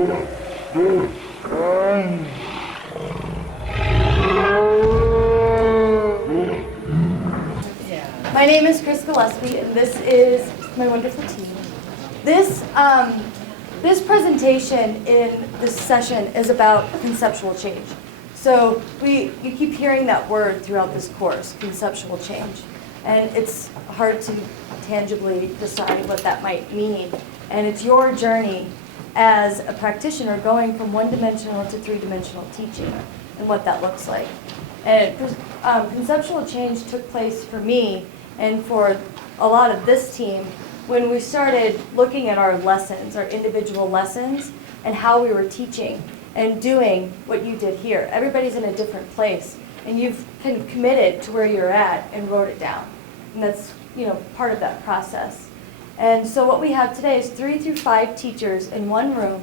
My name is Chris Gillespie, and this is my wonderful team. This presentation in this session is about conceptual change. So you keep hearing that word throughout this course, conceptual change. And it's hard to tangibly decide what that might mean. And it's your journey as a practitioner going from one-dimensional to three-dimensional teaching and what that looks like. And conceptual change took place for me and for a lot of this team when we started looking at our lessons, our individual lessons, and how we were teaching and doing what you did here. Everybody's in a different place, and you've kind of committed to where you're at and wrote it down. And that's, part of that process. And so what we have today is 3 through 5 teachers in one room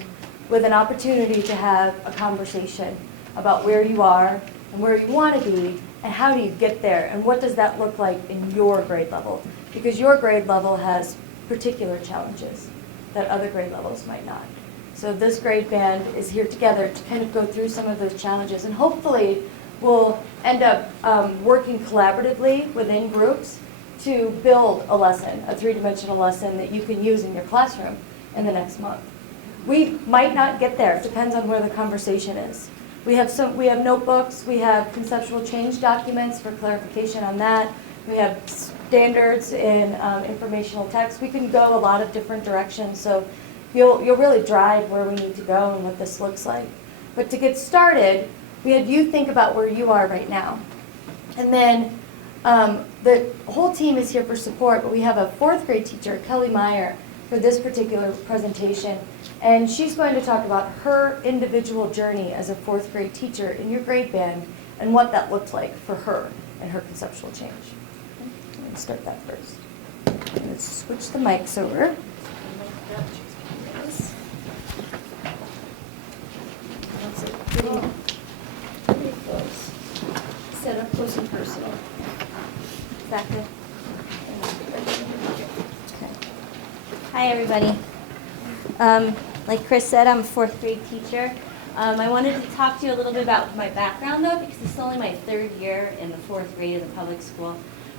with an opportunity to have a conversation about where you are and where you want to be and how do you get there and what does that look like in your grade level, because your grade level has particular challenges that other grade levels might not. So this grade band is here together to kind of go through some of those challenges, and hopefully we'll end up working collaboratively within groups to build a lesson, a three-dimensional lesson that you can use in your classroom in the next month. We might not get there. It depends on where the conversation is. We have notebooks, we have conceptual change documents for clarification on that. We have standards in informational text. We can go a lot of different directions, so you'll really drive where we need to go and what this looks like. But to get started, we had you think about where you are right now. And then the whole team is here for support, but we have a 4th grade teacher, Kelley Myer, for this particular presentation. And she's going to talk about her individual journey as a 4th grade teacher in your grade band and what that looked like for her and her conceptual change. Let's start that first. Let's switch the mics over. Pretty close. Set up close and personal. Exactly. Okay. Hi, everybody. Like Chris said, I'm a 4th grade teacher. I wanted to talk to you a little bit about my background, though, because this is only my 3rd year in the 4th grade in the public school.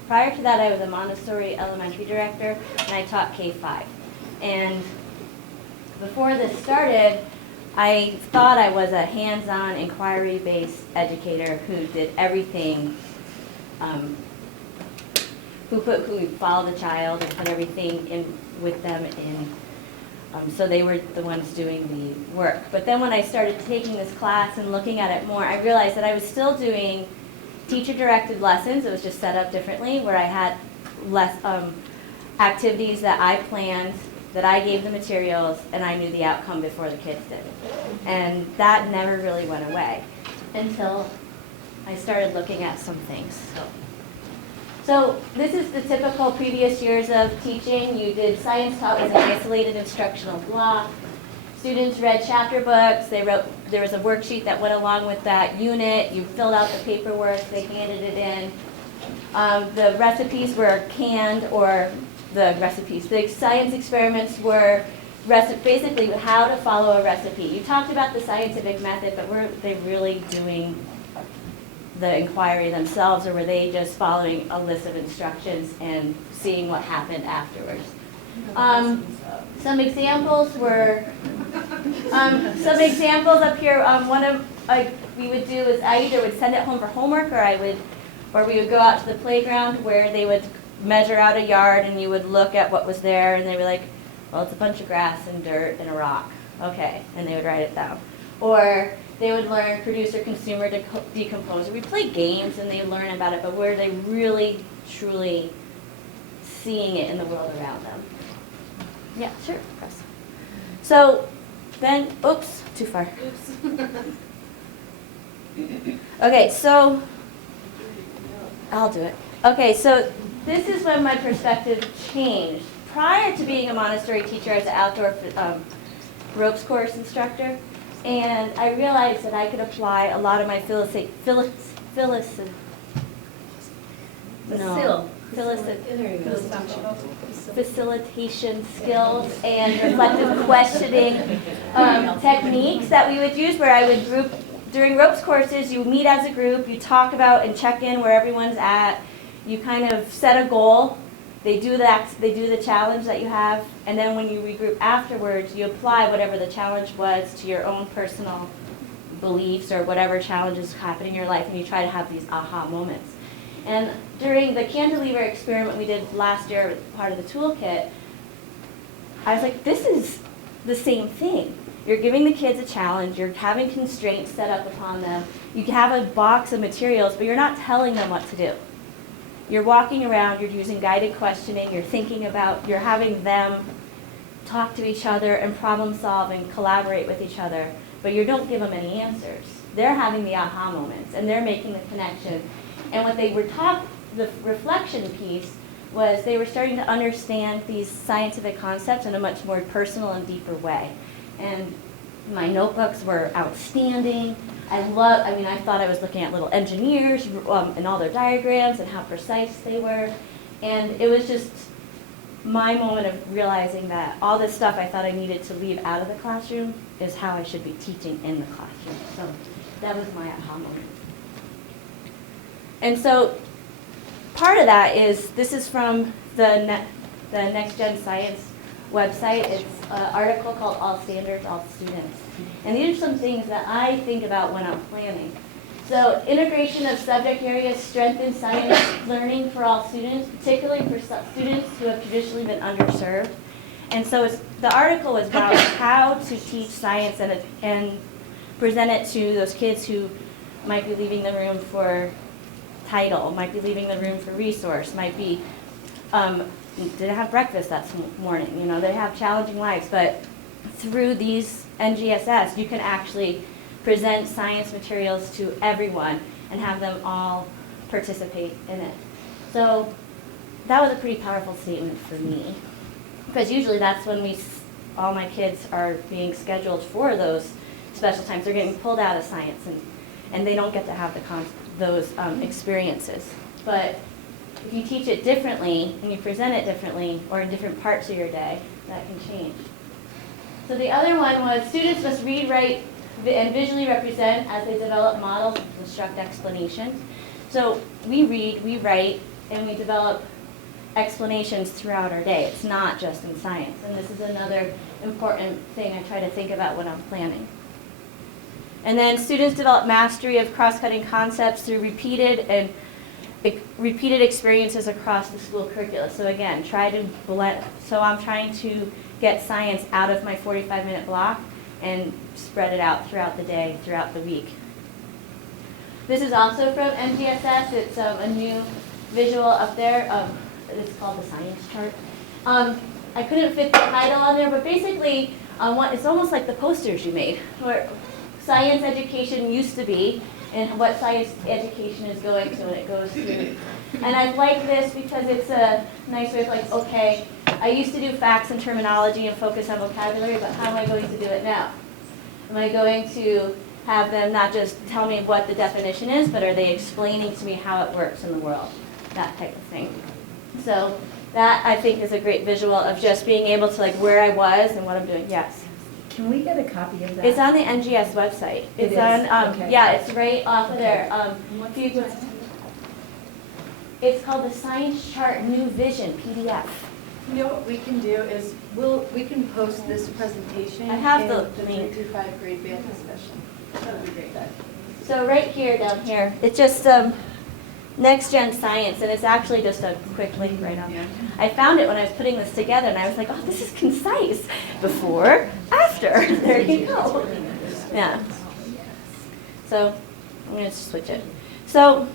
Prior to that, I was a Montessori elementary director, and I taught K-5. And before this started, I thought I was a hands-on, inquiry-based educator who did everything, who followed the child and put everything in with them in. So they were the ones doing the work. But then when I started taking this class and looking at it more, I realized that I was still doing teacher-directed lessons. It was just set up differently, where I had less activities that I planned, that I gave the materials, and I knew the outcome before the kids did. And that never really went away until I started looking at some things. So this is the typical previous years of teaching. You did science taught as an isolated instructional block. Students read chapter books. There was a worksheet that went along with that unit. You filled out the paperwork. They handed it in. The recipes were canned, or the science experiments were basically how to follow a recipe. You talked about the scientific method, but were they really doing the inquiry themselves, or were they just following a list of instructions and seeing what happened afterwards? Some examples were, up here. One of we would do is I either would send it home for homework, or we would go out to the playground where they would measure out a yard and you would look at what was there, and they were like, well, it's a bunch of grass and dirt and a rock. Okay, and they would write it down. Or they would learn producer, consumer, decomposer. We play games and they learn about it, but were they really, truly seeing it in the world around them? Yeah, sure, Chris. So then, oops, too far. Oops. Okay, so I'll do it. Okay, so this is when my perspective changed. Prior to being a Montessori teacher, I was an outdoor ropes course instructor, and I realized that I could apply a lot of my facilitation skills and reflective questioning techniques that we would use, where I would group, during ropes courses, you meet as a group, you talk about and check in where everyone's at, you kind of set a goal, they do the challenge that you have, and then when you regroup afterwards, you apply whatever the challenge was to your own personal beliefs or whatever challenges happening in your life, and you try to have these aha moments. And during the cantilever experiment we did last year, part of the toolkit, I was like, this is the same thing. You're giving the kids a challenge, you're having constraints set up upon them, you have a box of materials, but you're not telling them what to do. You're walking around, you're using guided questioning, you're thinking about, you're having them talk to each other and problem solve and collaborate with each other, but you don't give them any answers. They're having the aha moments and they're making the connection. And what they were taught, the reflection piece, was they were starting to understand these scientific concepts in a much more personal and deeper way. And my notebooks were outstanding. I thought I was looking at little engineers and all their diagrams and how precise they were. And it was just my moment of realizing that all this stuff I thought I needed to leave out of the classroom is how I should be teaching in the classroom. So that was my aha moment. And so part of that is, this is from the Next Gen Science website. It's an article called All Standards, All Students. And these are some things that I think about when I'm planning. So integration of subject areas strengthens science learning for all students, particularly for students who have traditionally been underserved. And so the article was about how to teach science and present it to those kids who might be leaving the room for title, might be leaving the room for resource, might be didn't have breakfast that morning. You know, they have challenging lives, but through these NGSS, you can actually present science materials to everyone and have them all participate in it. So that was a pretty powerful statement for me, because usually that's when all my kids are being scheduled for those special times. They're getting pulled out of science, and they don't get to have those experiences. But if you teach it differently and you present it differently, or in different parts of your day, that can change. So the other one was students must read, write, and visually represent as they develop models and construct explanations. So we read, we write, and we develop explanations throughout our day. It's not just in science. And this is another important thing I try to think about when I'm planning. And then students develop mastery of cross-cutting concepts through repeated experiences across the school curricula. So again, try to blend. So I'm trying to get science out of my 45-minute block and spread it out throughout the day, throughout the week. This is also from MTSS. It's a new visual up there. It's called the science chart. I couldn't fit the title on there, but basically, it's almost like the posters you made, where science education used to be, and what science education is going to when it goes through. And I like this because it's a nice way of like, okay, I used to do facts and terminology and focus on vocabulary, but how am I going to do it now? Am I going to have them not just tell me what the definition is, but are they explaining to me how it works in the world? That type of thing. So that, I think, is a great visual of just being able to, like, where I was and what I'm doing. Yes? Can we get a copy of that? It's on the NGS website. It's okay. Yeah, it's right off of there. It's called the Science Chart New Vision PDF. You know what we can do is we can post this presentation. I have the in link. 3 through 5 grade band discussion. That would be great. So right here, down here, it's just Next Gen Science, and it's actually just a quick link right on there. I found it when I was putting this together, and I was like, oh, this is concise. Before, after. There you go. Yeah. So I'm going to switch it. So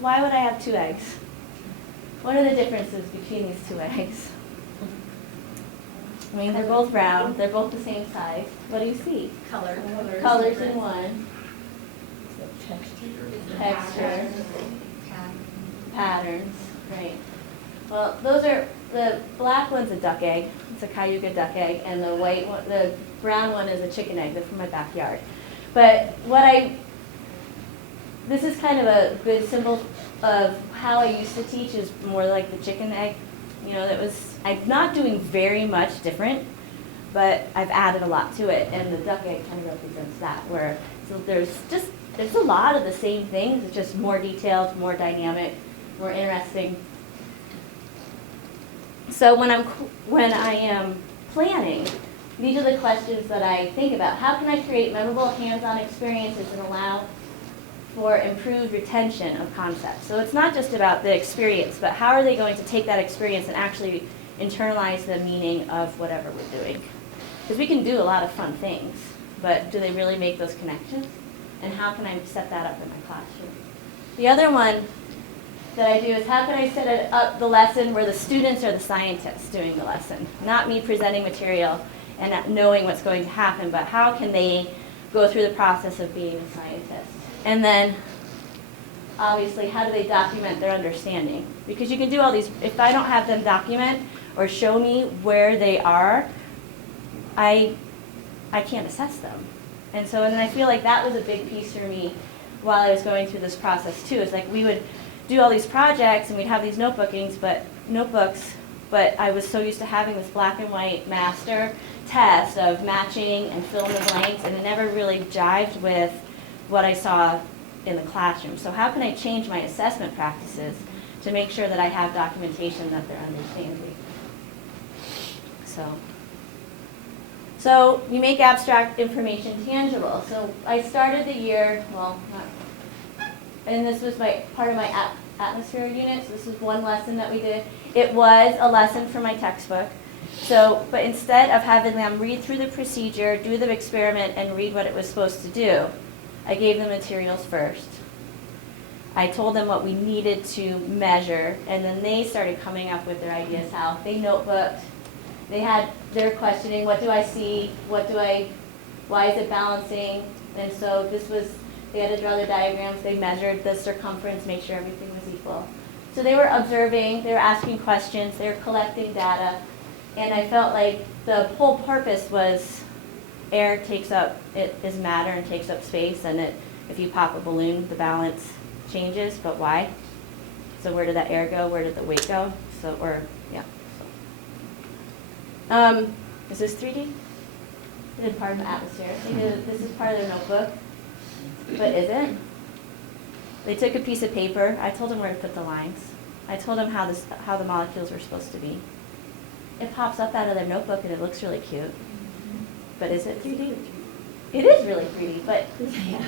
why would I have 2 eggs? What are the differences between these 2 eggs? I mean, they're both brown. They're both the same size. What do you see? Colors in one. Texture. Patterns. Right. Well, the black one's a duck egg. It's a Cayuga duck egg, and the brown one is a chicken egg. They're from my backyard. But what I this is kind of a good symbol of how I used to teach, is more like the chicken egg. You know, I'm not doing very much different, but I've added a lot to it, and the duck egg kind of represents that, where so there's a lot of the same things, it's just more detailed, more dynamic, more interesting. So when I am planning, these are the questions that I think about. How can I create memorable hands-on experiences and allow for improved retention of concepts? So it's not just about the experience, but how are they going to take that experience and actually internalize the meaning of whatever we're doing? Because we can do a lot of fun things, but do they really make those connections? And how can I set that up in my classroom? The other one that I do is how can I set up the lesson where the students are the scientists doing the lesson? Not me presenting material and not knowing what's going to happen, but how can they go through the process of being a scientist? And then, obviously, how do they document their understanding? Because you can do all these, if I don't have them document or show me where they are, I can't assess them. And so, and I feel like that was a big piece for me while I was going through this process too. It's like we would do all these projects and we'd have these notebooks, but I was so used to having this black and white master test of matching and fill in the blanks, and it never really jived with what I saw in the classroom. So how can I change my assessment practices to make sure that I have documentation that they're understanding? So you make abstract information tangible. So I started the year, and this was part of my atmosphere unit, so this is one lesson that we did. It was a lesson for my textbook. So, but instead of having them read through the procedure, do the experiment, and read what it was supposed to do, I gave them materials first. I told them what we needed to measure, and then they started coming up with their ideas how. They notebooked. They had their questioning, what do I see? Why is it balancing? And so they had to draw their diagrams. They measured the circumference, make sure everything was equal. So they were observing, they were asking questions, they were collecting data, and I felt like the whole purpose was air is matter and takes up space, and if you pop a balloon, the balance changes, but why? So where did that air go? Where did the weight go? Is this 3D? They did part of the atmosphere. This is part of their notebook, but is it? They took a piece of paper. I told them where to put the lines. I told them how the molecules were supposed to be. It pops up out of their notebook and it looks really cute. But is it 3D? It is really 3D, but is it?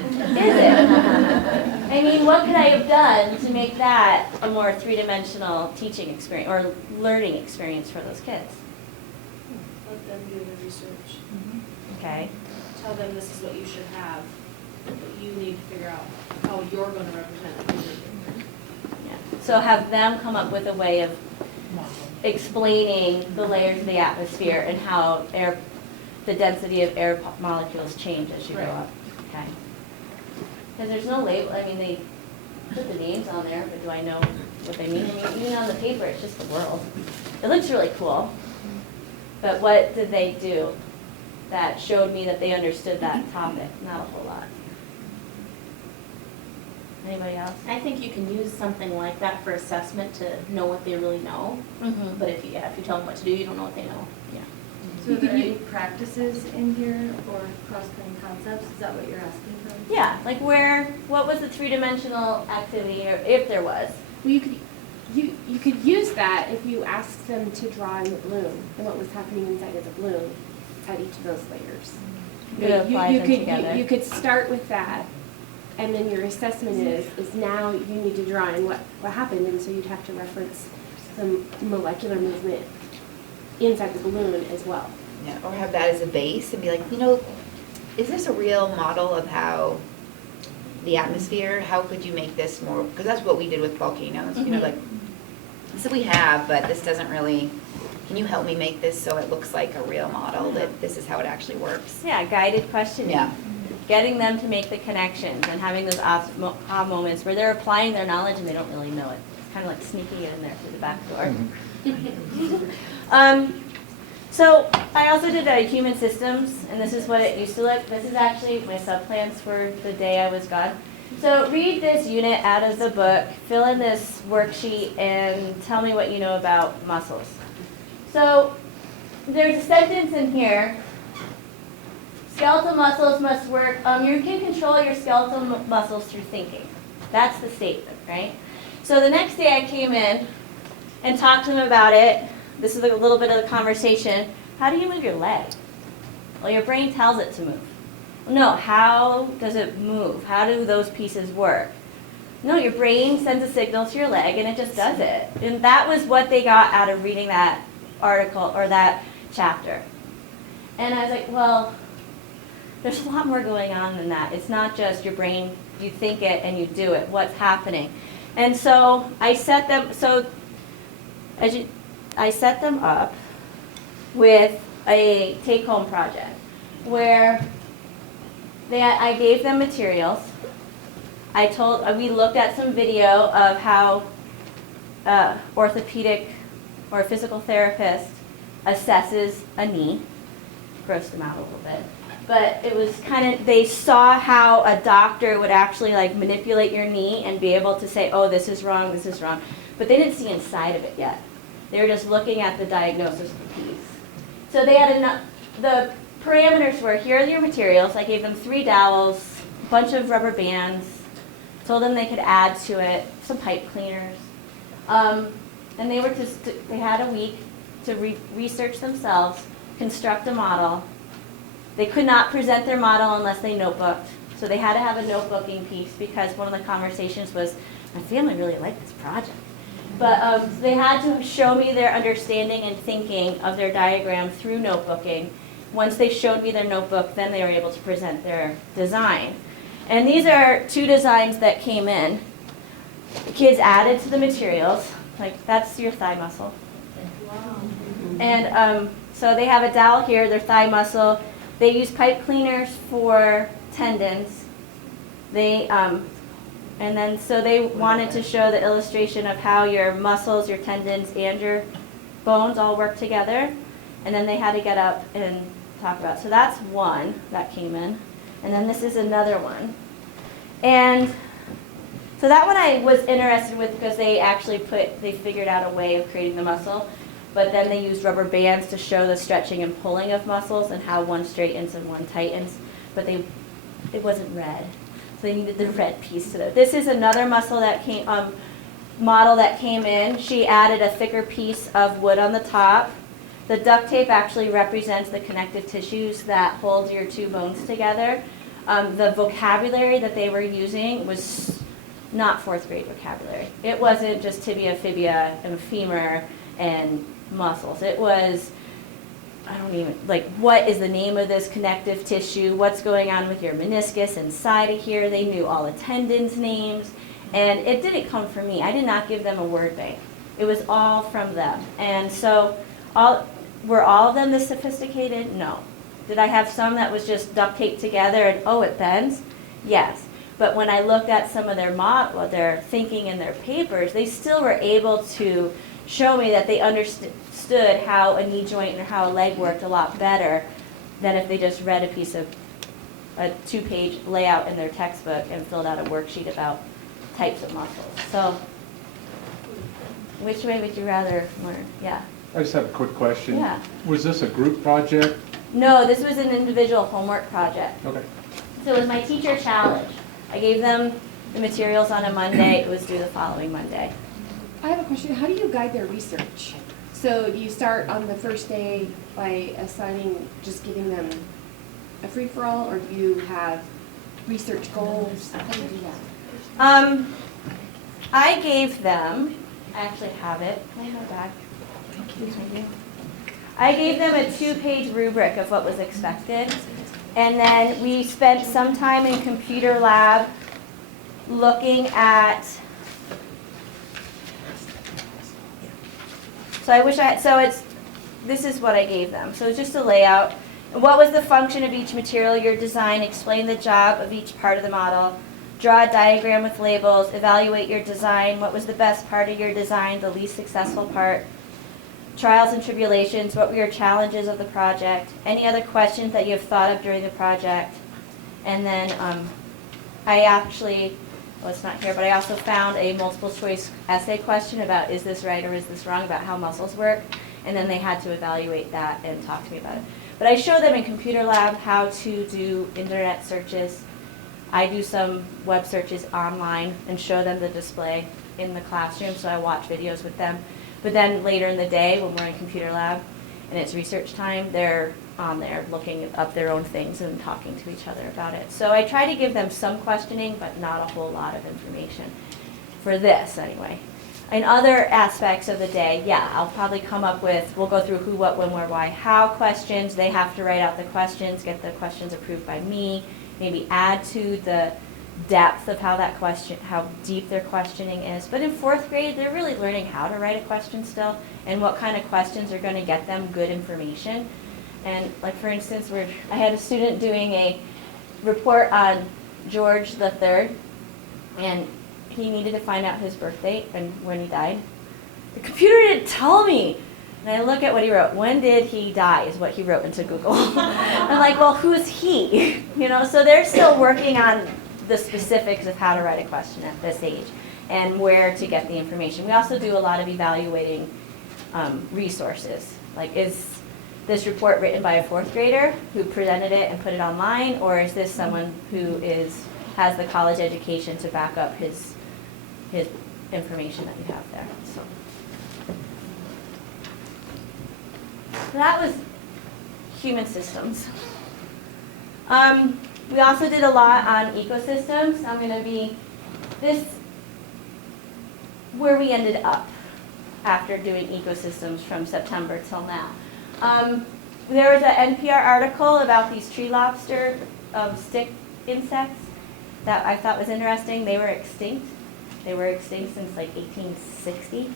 I mean, what could I have done to make that a more three-dimensional teaching experience or learning experience for those kids? Let them do the research. Okay. Tell them this is what you should have, but you need to figure out how you're going to represent it. Yeah. So have them come up with a way of explaining the layers of the atmosphere and how the density of air molecules change as you go up. Okay. Because there's no label. I mean, they put the names on there, but do I know what they mean? I mean, even on the paper, it's just the world. It looks really cool. But what did they do that showed me that they understood that topic? Not a whole lot. Anybody else? I think you can use something like that for assessment to know what they really know. Mm-hmm. But if you tell them what to do, you don't know what they know. Yeah. So are there any practices in here or cross-cutting concepts? Is that what you're asking for? Yeah, like what was the three-dimensional activity, or if there was? Well, you could use that if you asked them to draw in the balloon and what was happening inside of the balloon at each of those layers. You could apply them together. You could start with that, and then your assessment is now you need to draw in what happened, and so you'd have to reference some molecular movement inside the balloon as well. Yeah, or have that as a base and be like, is this a real model of how the atmosphere, how could you make this more, because that's what we did with volcanoes, like, so we have, but this doesn't really, can you help me make this so it looks like a real model, that this is how it actually works? Yeah, guided questioning. Yeah. Getting them to make the connections and having those aha moments where they're applying their knowledge and they don't really know it. It's kind of like sneaking it in there through the back door. So I also did human systems, and this is what it used to look. This is actually my subplans for the day I was gone. So read this unit out of the book, fill in this worksheet, and tell me what you know about muscles. So there's a sentence in here. Skeletal muscles must work, you can control your skeletal muscles through thinking. That's the statement, right? So the next day I came in and talked to them about it. This is a little bit of the conversation. How do you move your leg? Well, your brain tells it to move. No, how does it move? How do those pieces work? No, your brain sends a signal to your leg and it just does it. And that was what they got out of reading that article or that chapter. And I was like, well, there's a lot more going on than that. It's not just your brain, you think it and you do it. What's happening? And so I set them up with a take-home project where I gave them materials. We looked at some video of how orthopedic or physical therapist assesses a knee. Grossed them out a little bit. But it was they saw how a doctor would actually like manipulate your knee and be able to say, oh, this is wrong, this is wrong. But they didn't see inside of it yet. They were just looking at the diagnosis of the piece. So they had enough, the parameters were, here are your materials. I gave them 3 dowels, a bunch of rubber bands, told them they could add to it, some pipe cleaners. And they had a week to research themselves, construct a model. They could not present their model unless they notebooked. So they had to have a notebooking piece because one of the conversations was, my family really liked this project. But they had to show me their understanding and thinking of their diagram through notebooking. Once they showed me their notebook, then they were able to present their design. And these are 2 designs that came in. The kids added to the materials, like that's your thigh muscle. And so they have a dowel here, their thigh muscle. They use pipe cleaners for tendons. So they wanted to show the illustration of how your muscles, your tendons, and your bones all work together. And then they had to get up and talk about. So that's one that came in. And then this is another one. And so that one I was interested with because they actually they figured out a way of creating the muscle. But then they used rubber bands to show the stretching and pulling of muscles and how one straightens and one tightens. But it wasn't red. So they needed the red piece to it. This is another muscle that model that came in. She added a thicker piece of wood on the top. The duct tape actually represents the connective tissues that hold your 2 bones together. The vocabulary that they were using was not 4th grade vocabulary. It wasn't just tibia, fibia, and femur and muscles. It was, what is the name of this connective tissue? What's going on with your meniscus inside of here? They knew all the tendons' names. And it didn't come from me. I did not give them a word bank. It was all from them. And so were all of them this sophisticated? No. Did I have some that was just duct taped together and, oh, it bends? Yes. But when I looked at some of their thinking in their papers, they still were able to show me that they understood how a knee joint or how a leg worked a lot better than if they just read a 2-page layout in their textbook and filled out a worksheet about types of muscles. So, which way would you rather learn? Yeah. I just have a quick question. Yeah. Was this a group project? No, this was an individual homework project. Okay. So it was my teacher challenge. I gave them the materials on a Monday. It was due the following Monday. I have a question. How do you guide their research? So do you start on the first day by just giving them a free-for-all, or do you have research goals? How do you do that? I gave them, I actually have it. Can I go back? I gave them a 2-page rubric of what was expected. And then we spent some time in computer lab looking at, this is what I gave them. So it's just a layout. What was the function of each material, your design, explain the job of each part of the model, draw a diagram with labels, evaluate your design, what was the best part of your design, the least successful part, trials and tribulations, what were your challenges of the project, any other questions that you have thought of during the project, and then I actually, well, it's not here, but I also found a multiple choice essay question about is this right or is this wrong about how muscles work, and then they had to evaluate that and talk to me about it. But I show them in computer lab how to do internet searches. I do some web searches online and show them the display in the classroom, so I watch videos with them. But then later in the day when we're in computer lab and it's research time, they're on there looking up their own things and talking to each other about it. So I try to give them some questioning, but not a whole lot of information for this anyway. In other aspects of the day, yeah, I'll probably come up with, we'll go through who, what, when, where, why, how questions. They have to write out the questions, get the questions approved by me, maybe add to the depth of how that question, how deep their questioning is. But in 4th grade, they're really learning how to write a question still and what kind of questions are going to get them good information. And like for instance, I had a student doing a report on George III, and he needed to find out his birth date and when he died. The computer didn't tell me. And I look at what he wrote. When did he die is what he wrote into Google. I'm like, well, who's he? You know, so they're still working on the specifics of how to write a question at this age and where to get the information. We also do a lot of evaluating resources. Like, is this report written by a 4th grader who presented it and put it online, or is this someone who has the college education to back up his information that you have there? So that was human systems. We also did a lot on ecosystems. I'm going to be this where we ended up after doing ecosystems from September till now. There was an NPR article about these tree lobster stick insects that I thought was interesting. They were extinct. They were extinct since like 1860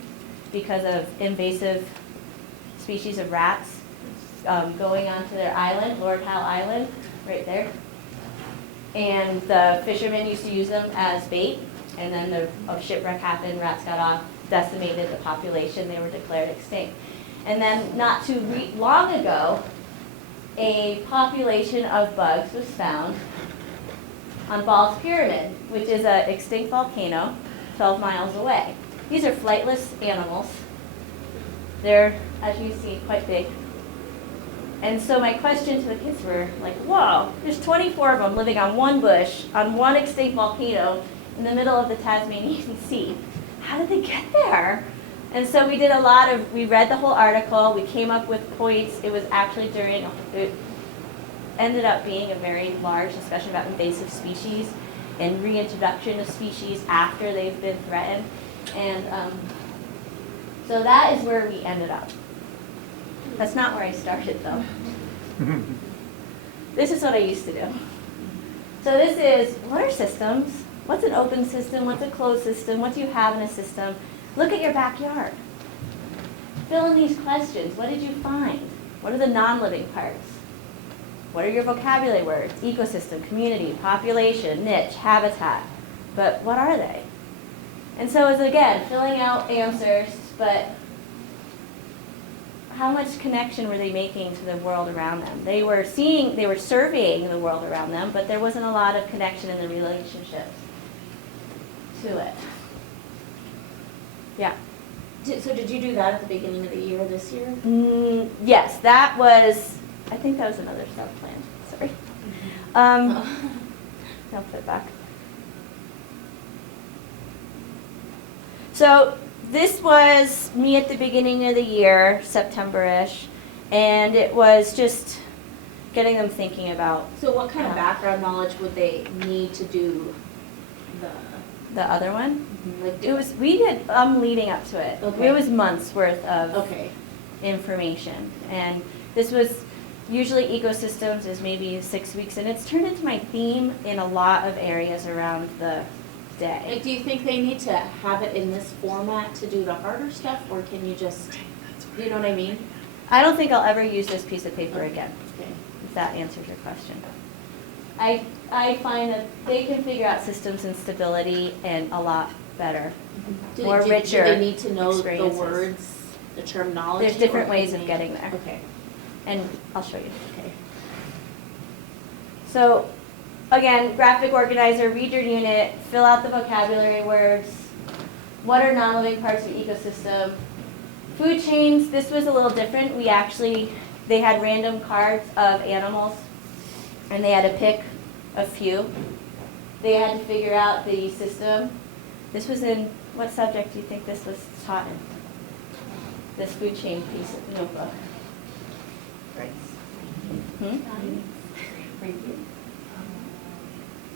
because of invasive species of rats going onto their island, Lord Howe Island, right there. And the fishermen used to use them as bait, and then a shipwreck happened, rats got off, decimated the population, they were declared extinct. And then not too long ago, a population of bugs was found on Ball's Pyramid, which is an extinct volcano 12 miles away. These are flightless animals. They're, as you see, quite big. And so my question to the kids were like, whoa, there's 24 of them living on one bush, on one extinct volcano in the middle of the Tasmanian Sea. How did they get there? And so we did we read the whole article, we came up with points. It was actually it ended up being a very large discussion about invasive species and reintroduction of species after they've been threatened. And so that is where we ended up. That's not where I started, though. This is what I used to do. So this is, what are systems? What's an open system? What's a closed system? What do you have in a system? Look at your backyard. Fill in these questions. What did you find? What are the non-living parts? What are your vocabulary words? Ecosystem, community, population, niche, habitat. But what are they? And so it's, again, filling out answers, but how much connection were they making to the world around them? They were surveying the world around them, but there wasn't a lot of connection in the relationships to it. Yeah. So did you do that at the beginning of the year this year? Yes, I think that was another sub-plan, sorry. I'll put it back. So this was me at the beginning of the year, September-ish, and it was just getting them thinking about. So what kind of background knowledge would they need to do the other one? like We did leading up to it. Okay. It was months worth of Okay. information, and this was usually ecosystems is maybe 6 weeks, and it's turned into my theme in a lot of areas around the day. Like, do you think they need to have it in this format to do the harder stuff, or can you just, you know what I mean? I don't think I'll ever use this piece of paper again, Okay. if that answers your question. I find that they can figure out systems and stability and a lot better. More richer Do they need to know the experiences. words, the terminology? There's different or ways can of they- getting there. Okay. And I'll show you. Okay. So again, graphic organizer, read your unit, fill out the vocabulary words. What are non-living parts of the ecosystem? Food chains, this was a little different. They had random cards of animals, and they had to pick a few. They had to figure out the system. This was in, what subject do you think this was taught in? This food chain piece of notebook. Hmm?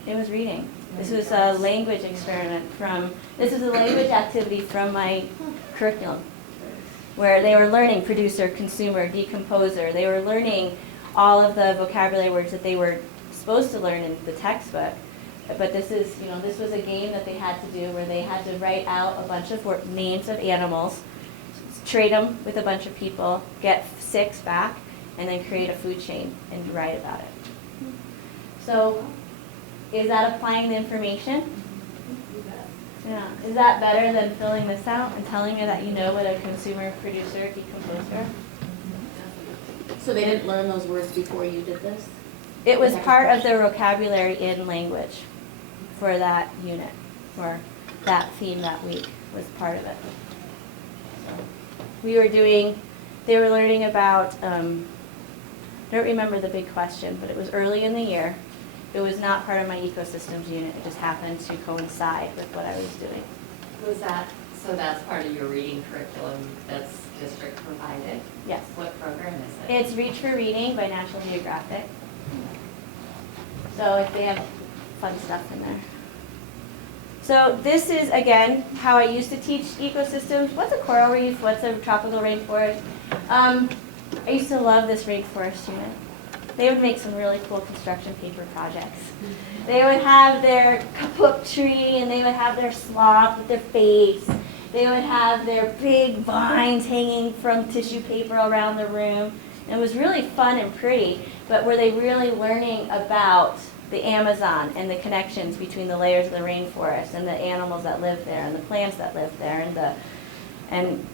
It was reading. This was a language experiment this is a language activity from my curriculum, where they were learning producer, consumer, decomposer. They were learning all of the vocabulary words that they were supposed to learn in the textbook. But this was a game that they had to do where they had to write out a bunch of names of animals, trade them with a bunch of people, get 6 back, and then create a food chain and write about it. So, is that applying the information? Yeah. Is that better than filling this out and telling me that you know what a consumer, producer, decomposer? So they didn't learn those words before you did this? It was part of their vocabulary in language for that unit, or that theme that week was part of it. So they were learning about, I don't remember the big question, but it was early in the year. It was not part of my ecosystems unit. It just happened to coincide with what I was doing. So that's part of your reading curriculum that's district provided? Yes. What program is it? It's Reach for Reading by National Geographic. So they have fun stuff in there. So this is, again, how I used to teach ecosystems. What's a coral reef? What's a tropical rainforest? I used to love this rainforest unit. They would make some really cool construction paper projects. They would have their kapuk tree, and they would have their sloth with their face. They would have their big vines hanging from tissue paper around the room. And it was really fun and pretty, but were they really learning about the Amazon and the connections between the layers of the rainforest and the animals that live there and the plants that live there and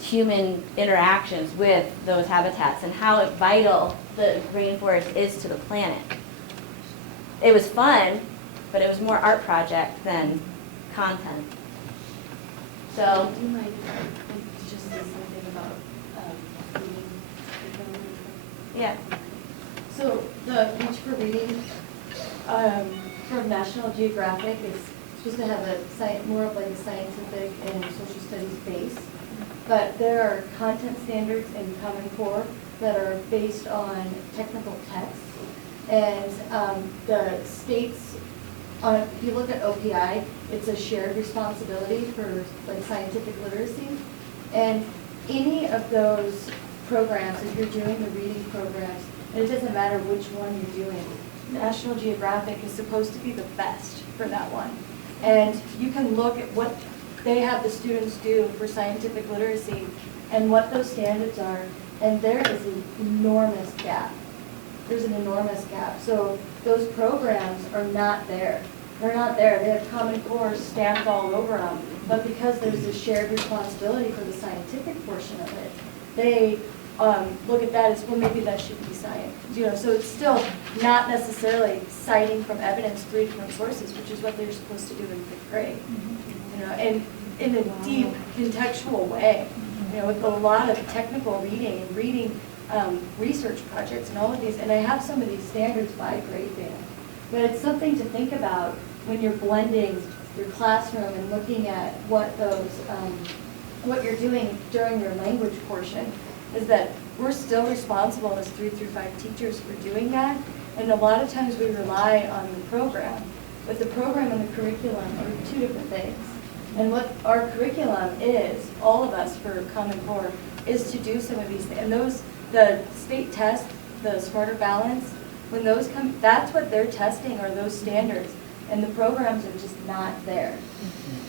human interactions with those habitats and how vital the rainforest is to the planet? It was fun, but it was more art project than content. So, Do you mind just say something about reading? yeah. So the Reach for Reading from National Geographic is supposed to have more of like a scientific and social studies base. But there are content standards in Common Core that are based on technical texts. And the states, if you look at OPI, it's a shared responsibility for like scientific literacy. And any of those programs, if you're doing the reading programs, and it doesn't matter which one you're doing, National Geographic is supposed to be the best for that one. And you can look at what they have the students do for scientific literacy and what those standards are, and there is an enormous gap. There's an enormous gap. So those programs are not there. They're not there. They have Common Core stamped all over them, but because there's this shared responsibility for the scientific portion of it, they look at that as, well, maybe that should be science. So it's still not necessarily citing from evidence 3 different sources, which is what they're supposed to do in 5th grade. And in a deep contextual way, with a lot of technical reading and reading research projects and all of these. And I have some of these standards by grade band. But it's something to think about when you're blending your classroom and looking at what what you're doing during your language portion, is that we're still responsible as 3 through 5 teachers for doing that. And a lot of times we rely on the program. But the program and the curriculum are 2 different things. And what our curriculum is, all of us for Common Core, is to do some of these things. And the state test, the Smarter Balance, when those come, that's what they're testing, are those standards. And the programs are just not there.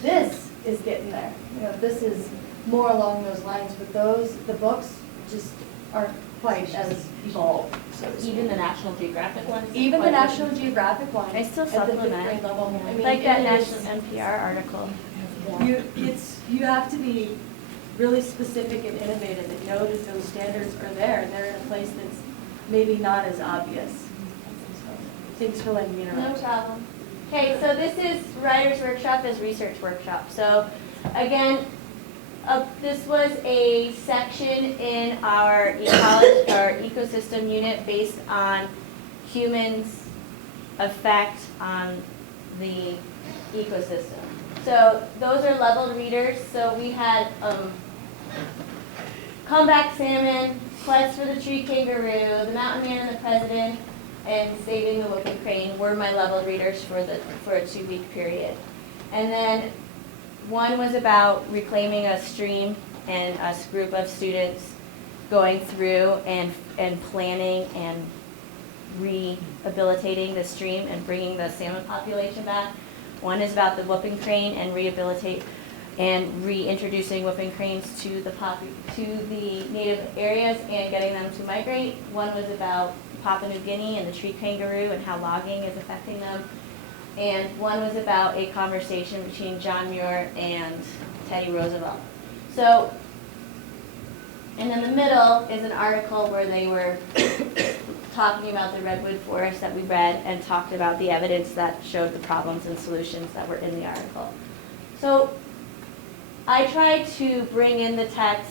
This is getting there. This is more along those lines, but the books just aren't quite as evolved, so to speak. Even the National Geographic ones? Even the National Geographic ones. I still at the 5th supplement. grade level. I mean, Like that it is- National NPR article. You have to be really specific and innovative and know that those standards are there and they're in a place that's maybe not as obvious. Thanks for letting me No interrupt. problem. Okay, so this is writer's workshop as research workshop. So again, this was a section in our ecology, our ecosystem unit based on humans' effect on the ecosystem. So those are leveled readers. So we had Comeback Salmon, Quest for the Tree Kangaroo, The Mountain Man and the President, and Saving the Whooping Crane were my leveled readers for a 2-week period. And then one was about reclaiming a stream and a group of students going through and planning and rehabilitating the stream and bringing the salmon population back. One is about the whooping crane and reintroducing whooping cranes to the native areas and getting them to migrate. One was about Papua New Guinea and the tree kangaroo and how logging is affecting them. And one was about a conversation between John Muir and Teddy Roosevelt. So, and in the middle is an article where they were talking about the redwood forest that we read and talked about the evidence that showed the problems and solutions that were in the article. So I try to bring in the text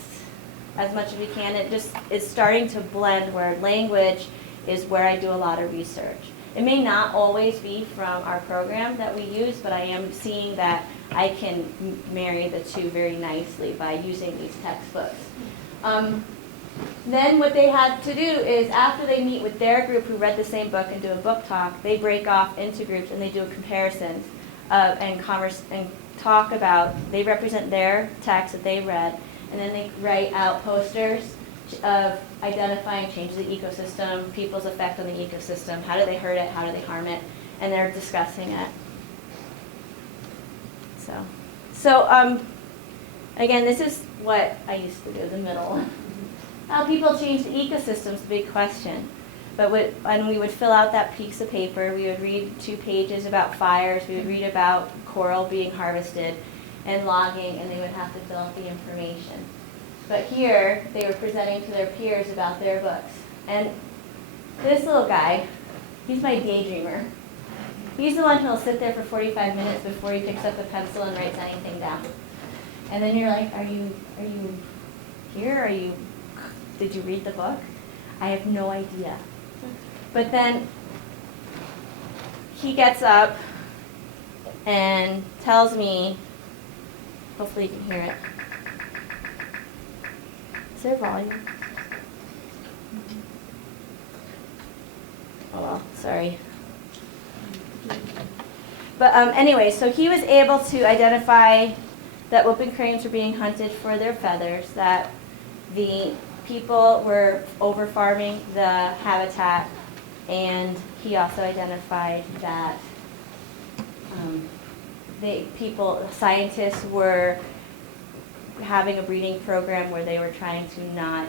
as much as we can. It just is starting to blend where language is where I do a lot of research. It may not always be from our program that we use, but I am seeing that I can marry the two very nicely by using these textbooks. Then what they had to do is after they meet with their group who read the same book and do a book talk, they break off into groups and they do a comparisons and talk about, they represent their text that they read, and then they write out posters of identifying changes in the ecosystem, people's effect on the ecosystem, how do they hurt it, how do they harm it, and they're discussing it. So again, this is what I used to do, the middle. How people change the ecosystem is a big question. But when we would fill out that piece of paper, we would read 2 pages about fires, we would read about coral being harvested and logging, and they would have to fill out the information. But here, they were presenting to their peers about their books. And this little guy, he's my daydreamer. He's the one who'll sit there for 45 minutes before he picks up a pencil and writes anything down. And then you're like, are you here? Did you read the book? I have no idea. But then he gets up and tells me, hopefully you can hear it. Is there volume? Oh well, sorry. But anyway, so he was able to identify that whooping cranes were being hunted for their feathers, that the people were over-farming the habitat, and he also identified that scientists were having a breeding program where they were trying to not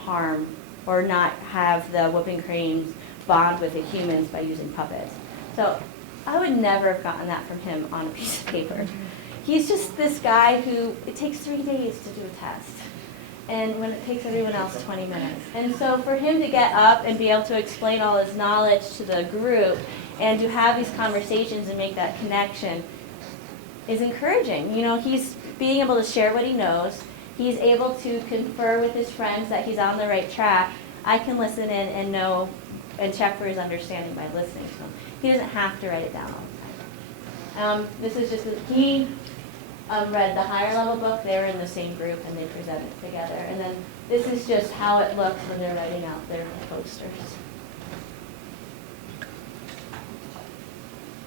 harm or not have the whooping cranes bond with the humans by using puppets. So I would never have gotten that from him on a piece of paper. He's just this guy who, it takes 3 days to do a test, and when it takes everyone else 20 minutes. And so for him to get up and be able to explain all his knowledge to the group and to have these conversations and make that connection is encouraging. You know, he's being able to share what he knows. He's able to confer with his friends that he's on the right track. I can listen in and know and check for his understanding by listening to him. He doesn't have to write it down all the time. This is just, he read the higher level book, they were in the same group and they presented together. And then this is just how it looks when they're writing out their posters.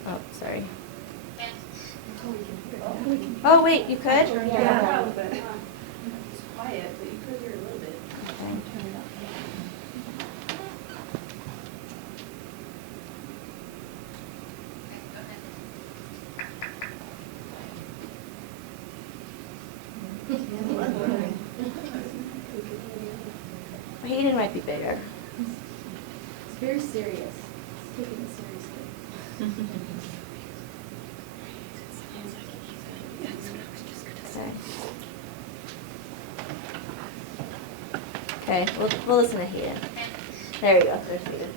Oh, sorry. Oh, wait, you could? Yeah. It's quiet, but you could hear a little bit. Hayden might be bigger. It's very serious. It's taking it seriously. Okay, we'll listen to Hayden. There you go, there's Hayden.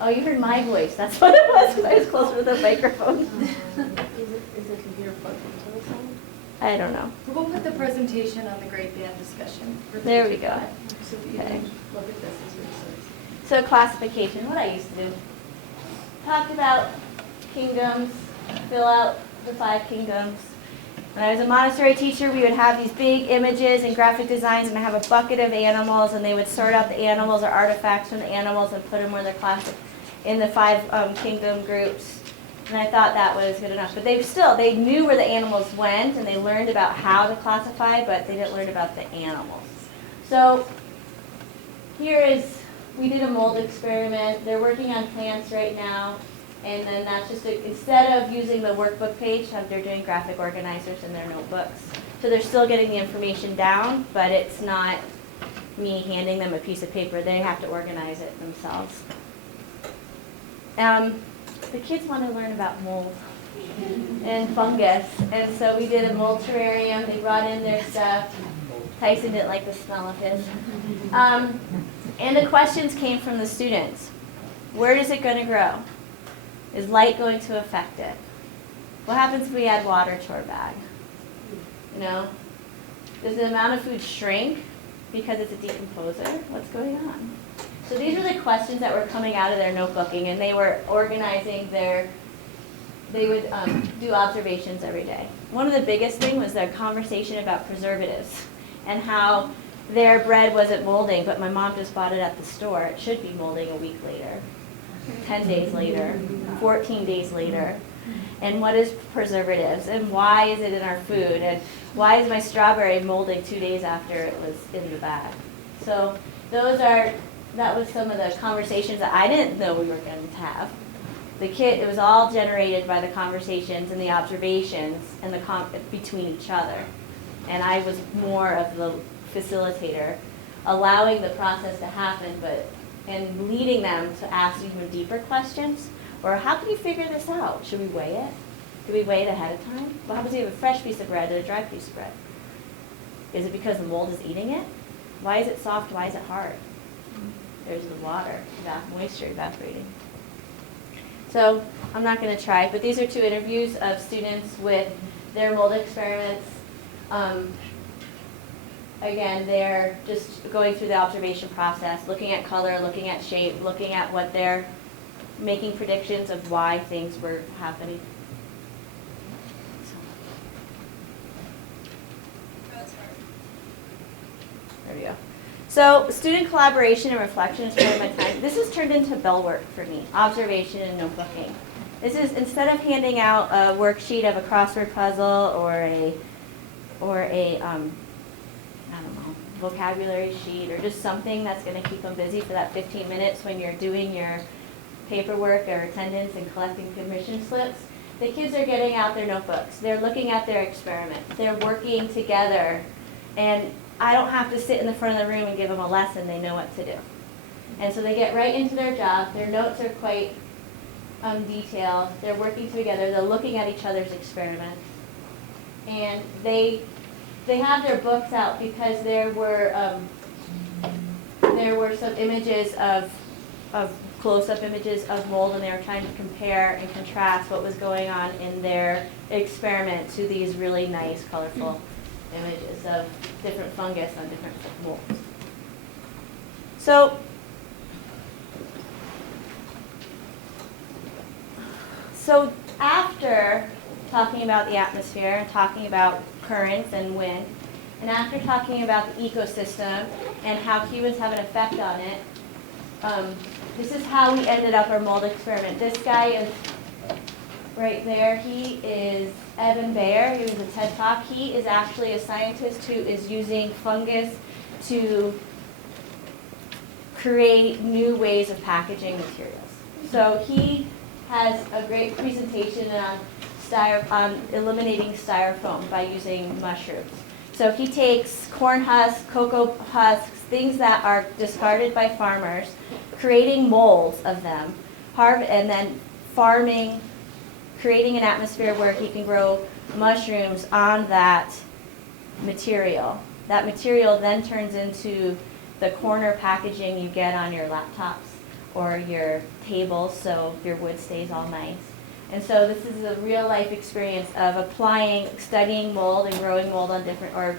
Oh, you heard my voice. That's what it was because I was closer to the microphone. Is the computer plugged into the sound? I don't know. We'll put the presentation on the great band discussion. For There we future go. time, So that you Okay. can look at this as a resource. So classification, what I used to do. Talk about kingdoms, fill out the 5 kingdoms. When I was a Montessori teacher, we would have these big images and graphic designs, and I have a bucket of animals, and they would sort out the animals or artifacts from the animals and put them where they're classified in the 5 kingdom groups. And I thought that was good enough. But they knew where the animals went, and they learned about how to classify, but they didn't learn about the animals. So here is, we did a mold experiment. They're working on plants right now. And then that's just, instead of using the workbook page, they're doing graphic organizers in their notebooks. So they're still getting the information down, but it's not me handing them a piece of paper. They have to organize it themselves. The kids want to learn about mold and fungus. And so we did a mold terrarium. They brought in their stuff. Tyson didn't like the smell of his. And the questions came from the students. Where is it going to grow? Is light going to affect it? What happens if we add water to our bag? You know? Does the amount of food shrink because it's a decomposer? What's going on? So these were the questions that were coming out of their notebooking, and they were organizing they would do observations every day. One of the biggest thing was their conversation about preservatives and how their bread wasn't molding, but my mom just bought it at the store. It should be molding a week later, 10 days later, 14 days later. And what is preservatives? And why is it in our food? And why is my strawberry molding 2 days after it was in the bag? So that was some of the conversations that I didn't know we were going to have. It was all generated by the conversations and the observations and between each other. And I was more of the facilitator, allowing the process to happen, and leading them to ask even deeper questions. Or how can you figure this out? Should we weigh it? Do we weigh it ahead of time? What happens if you have a fresh piece of bread and a dry piece of bread? Is it because the mold is eating it? Why is it soft? Why is it hard? There's the water, moisture evaporating. So I'm not going to try, but these are 2 interviews of students with their mold experiments. Again, they're just going through the observation process, looking at color, looking at shape, looking at what they're making predictions of why things were happening. There we go. So student collaboration and reflection is part of my time. This has turned into bell work for me, observation and notebooking. This is, instead of handing out a worksheet of a crossword puzzle or a I don't know, vocabulary sheet, or just something that's going to keep them busy for that 15 minutes when you're doing your paperwork or attendance and collecting permission slips. The kids are getting out their notebooks. They're looking at their experiment. They're working together. And I don't have to sit in the front of the room and give them a lesson. They know what to do. And so they get right into their job. Their notes are quite detailed. They're working together. They're looking at each other's experiments. And they have their books out because there were some images of close-up images of mold, and they were trying to compare and contrast what was going on in their experiment to these really nice, colorful images of different fungus on different molds. So after talking about the atmosphere and talking about currents and wind, and after talking about the ecosystem and how humans have an effect on it, this is how we ended up our mold experiment. This guy is right there. He is Evan Bayer. He was a TED Talk. He is actually a scientist who is using fungus to create new ways of packaging materials. So he has a great presentation on eliminating styrofoam by using mushrooms. So he takes corn husks, cocoa husks, things that are discarded by farmers, creating molds of them, and then farming, creating an atmosphere where he can grow mushrooms on that material. That material then turns into the corner packaging you get on your laptops or your tables so your wood stays all nice. And so this is a real life experience of applying, studying mold and growing mold on different, or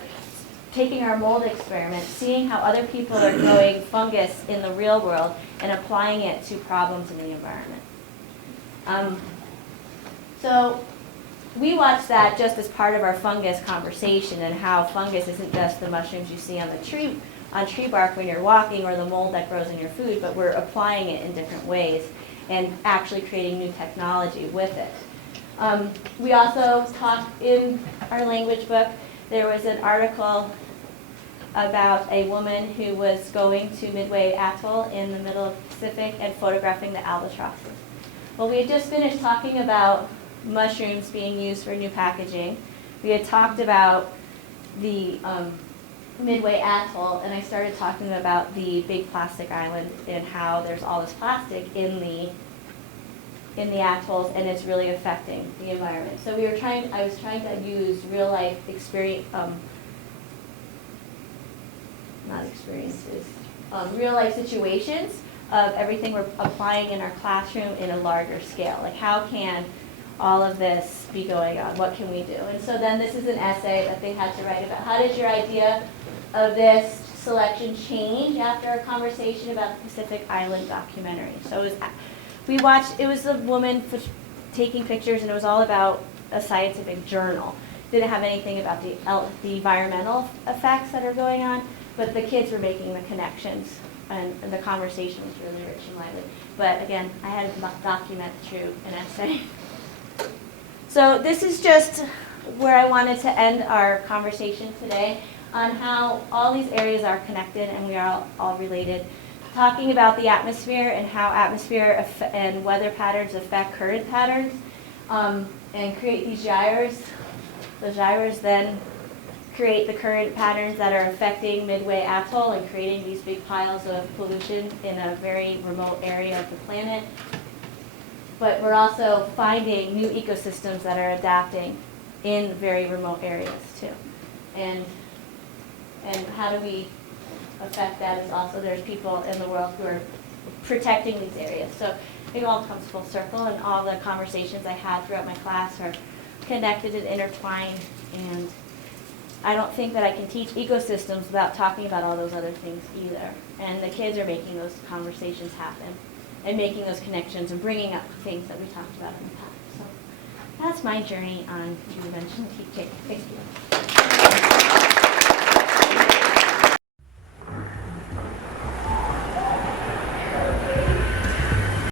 taking our mold experiment, seeing how other people are growing fungus in the real world and applying it to problems in the environment. So we watched that just as part of our fungus conversation, and how fungus isn't just the mushrooms you see on the tree, on tree bark when you're walking, or the mold that grows in your food, but we're applying it in different ways and actually creating new technology with it. We also talked in our language book, there was an article about a woman who was going to Midway Atoll in the middle of the Pacific and photographing the albatrosses. Well, we had just finished talking about mushrooms being used for new packaging. We had talked about the Midway Atoll, and I started talking about the big plastic island and how there's all this plastic in the atolls, and it's really affecting the environment. So I was trying to use real life experience, real life situations of everything we're applying in our classroom in a larger scale. Like, how can all of this be going on? What can we do? And so then this is an essay that they had to write about. How did your idea of this selection change after a conversation about the Pacific Island documentary? So it was a woman taking pictures, and it was all about a scientific journal. Didn't have anything about the environmental effects that are going on, but the kids were making the connections, and the conversation was really rich and lively. But again, I had to document through an essay. So this is just where I wanted to end our conversation today, on how all these areas are connected and we are all related. Talking about the atmosphere and how atmosphere and weather patterns affect current patterns, and create these gyres. The gyres then create the current patterns that are affecting Midway Atoll and creating these big piles of pollution in a very remote area of the planet. But we're also finding new ecosystems that are adapting in very remote areas too. And how do we affect that is also, there's people in the world who are protecting these areas. So it all comes full circle, and all the conversations I had throughout my class are connected and intertwined. And I don't think that I can teach ecosystems without talking about all those other things either. And the kids are making those conversations happen and making those connections and bringing up things that we talked about in the past. So that's my journey on two-dimensional teaching. Thank you.